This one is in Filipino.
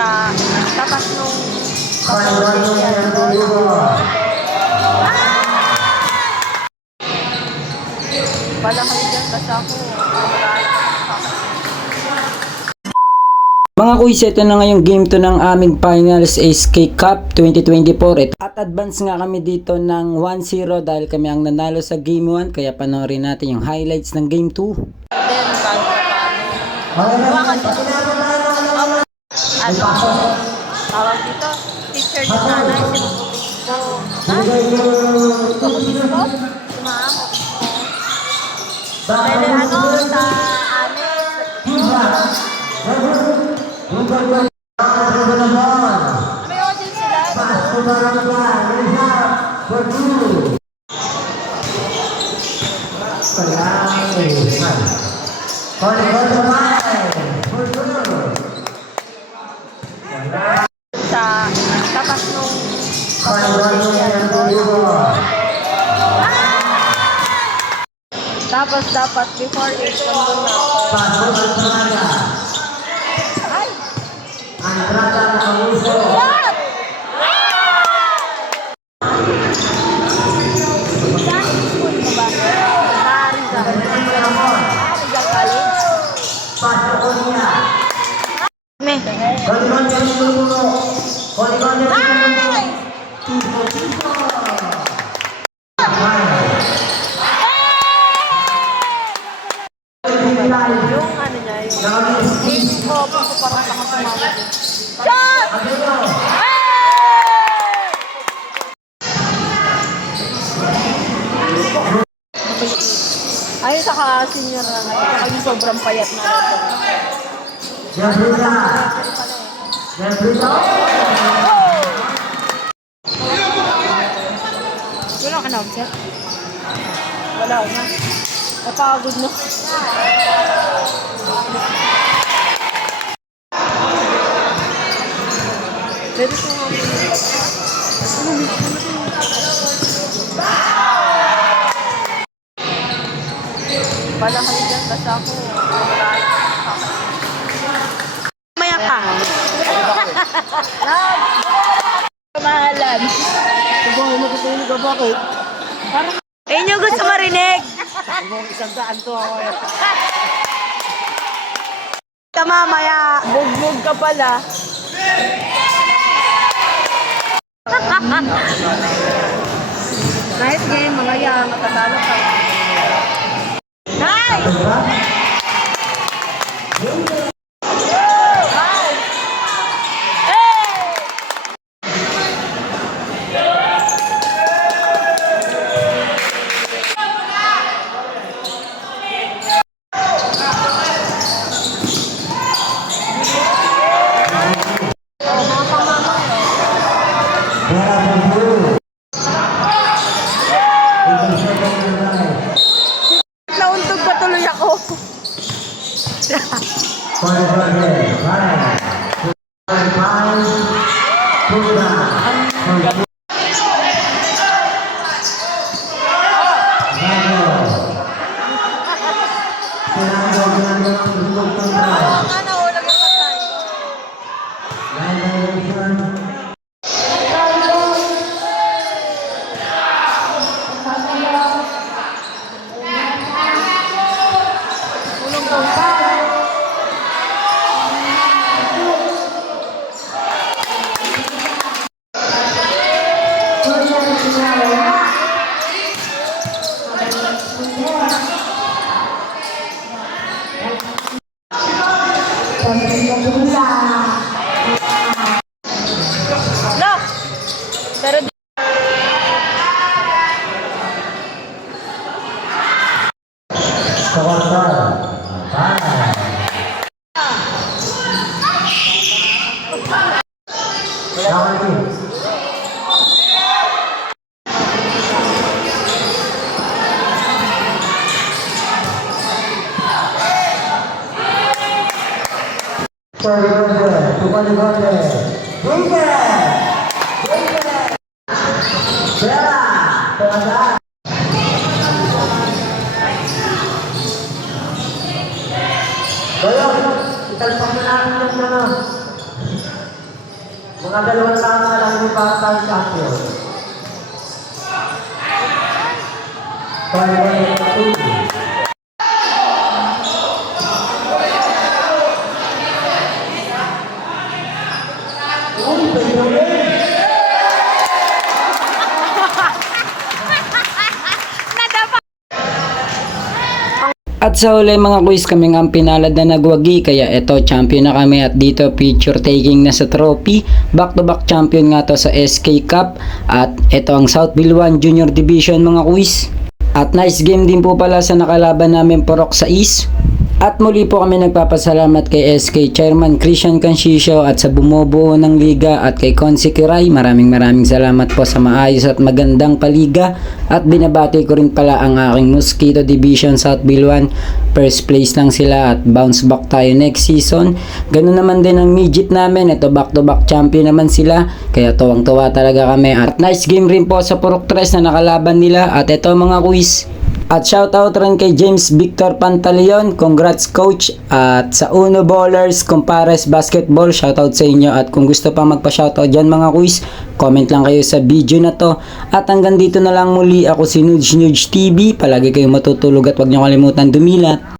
sa tapat nung kapatid doon. Wala kayo dyan kasi ako. Mga kuys, ito na ngayong game to ng aming finals SK Cup 2024. At advance nga kami dito ng 1-0 dahil kami ang nanalo sa game 1. Kaya panoorin natin yung highlights ng game 2. Tawag dito, teacher yung nanay, sinukulit ko. Pwede ano, sa amin, may audience sila. Sa tapat nung kapatid doon. Tapos dapat before 8 nandun na ako. Ay! What? Saan yung school mo ba? Sa Rizal. Rizal College? Me. Yung ano niya, yung game ko, parang ako sumawag. Shot! Ayun sa ka-senior na nga, saka yung sobrang payat na ito. Wala ka na, sir? Wala na. Napagod na. Pwede ko nga wala kayo dyan kasi ako. Maya ka. Kamahalan. Ano gusto nyo ka bakit? Inyo gusto marinig. Isang daan to ako eh. Ka mamaya. Bugbog ka pala. Nice game, mga yan. Matatalo ka. Nice! Nauntog pa tuloy ako. No! Pero di... Italpak mo namin yung Mga dalawang taon na lang yung batang champion. At sa huli mga quiz, kami nga ang pinalad na nagwagi, kaya eto champion na kami at dito picture taking na sa trophy. Back to back champion nga to sa SK Cup at eto ang Southville 1 Junior Division mga quiz. At nice game din po pala sa nakalaban namin Porok sa East. At muli po kami nagpapasalamat kay SK Chairman Christian Cansisio at sa bumubuo ng liga at kay Consi Kiray. Maraming salamat po sa maayos at magandang paliga. At binabati ko rin pala ang aking Mosquito Division Southville 1. First place lang sila at bounce back tayo next season. Ganun naman din ang midget namin. Ito back to back champion naman sila. Kaya tuwang-tuwa talaga kami. At nice game rin po sa Purok 3 na nakalaban nila. At ito mga quiz. At shoutout rin kay James Victor Pantaleon, congrats coach. At sa Uno Ballers, Compares Basketball, shoutout sa inyo. At kung gusto pa magpa-shoutout dyan mga quiz, comment lang kayo sa video na to. At hanggang dito na lang muli, ako si Nudge TV. Palagi kayong matutulog at huwag niyo kalimutan dumilat.